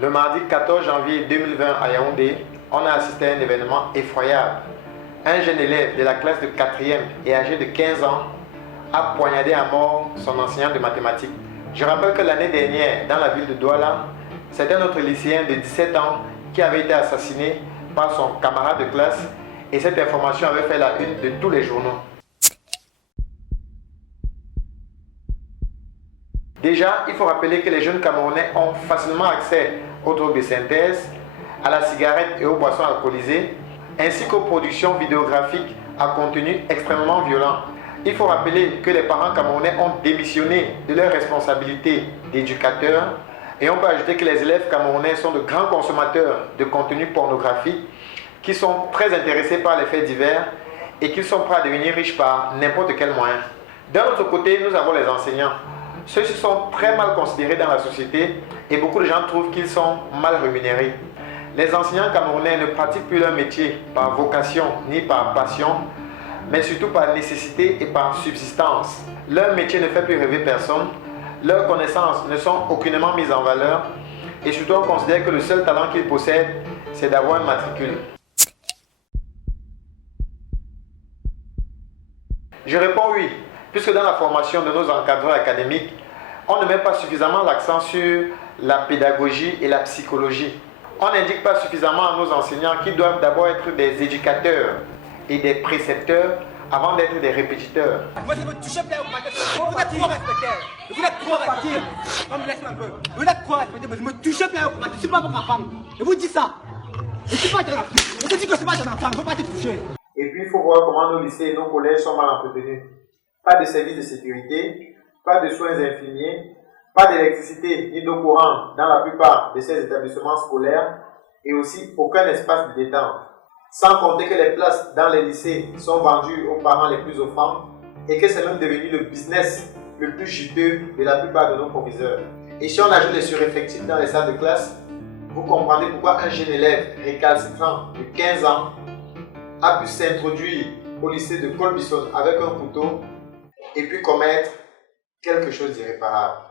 Le mardi 14 janvier 2020 à Yaoundé, on a assisté à un événement effroyable. Un jeune élève de la classe de 4e et âgé de 15 ans a poignardé à mort son enseignant de mathématiques. Je rappelle que l'année dernière, dans la ville de Douala, c'est un autre lycéen de 17 ans qui avait été assassiné par son camarade de classe et cette information avait fait la une de tous les journaux. Déjà, il faut rappeler que les jeunes Camerounais ont facilement accès aux drogues de synthèse, à la cigarette et aux boissons alcoolisées, ainsi qu'aux productions vidéographiques à contenu extrêmement violent. Il faut rappeler que les parents camerounais ont démissionné de leurs responsabilités d'éducateurs et on peut ajouter que les élèves camerounais sont de grands consommateurs de contenu pornographique qui sont très intéressés par les faits divers et qui sont prêts à devenir riches par n'importe quel moyen. D'un autre côté, nous avons les enseignants. Ceux-ci sont très mal considérés dans la société et beaucoup de gens trouvent qu'ils sont mal rémunérés. Les enseignants camerounais ne pratiquent plus leur métier par vocation ni par passion, mais surtout par nécessité et par subsistance. Leur métier ne fait plus rêver personne, leurs connaissances ne sont aucunement mises en valeur et surtout on considère que le seul talent qu'ils possèdent, c'est d'avoir un matricule. Je réponds oui, puisque dans la formation de nos encadreurs académiques, on ne met pas suffisamment l'accent sur la pédagogie et la psychologie. On n'indique pas suffisamment à nos enseignants qu'ils doivent d'abord être des éducateurs et des précepteurs avant d'être des répétiteurs. Moi, je me touche bien au matin. Vous êtes trop respecté. Vous êtes trop respecté. On me laisse un peu. Vous êtes trop respecté. Je me touche bien au matin. Je ne suis pas votre femme. Je vous dis ça. Je ne suis pas ton enfant. Je te dis que je ne suis pas ton enfant. Il ne faut pas te toucher. Et puis, il faut voir comment nos lycées et nos collèges sont mal entretenus. Pas de services de sécurité, pas de soins infirmiers, pas d'électricité ni d'eau courante dans la plupart de ces établissements scolaires et aussi aucun espace de détente. Sans compter que les places dans les lycées sont vendues aux parents les plus offrants et que c'est même devenu le business le plus juteux de la plupart de nos proviseurs. Et si on ajoute les sureffectifs dans les salles de classe, vous comprendrez pourquoi un jeune élève récalcitrant de 15 ans a pu s'introduire au lycée de Colbison avec un couteau et puis commettre quelque chose d'irréparable.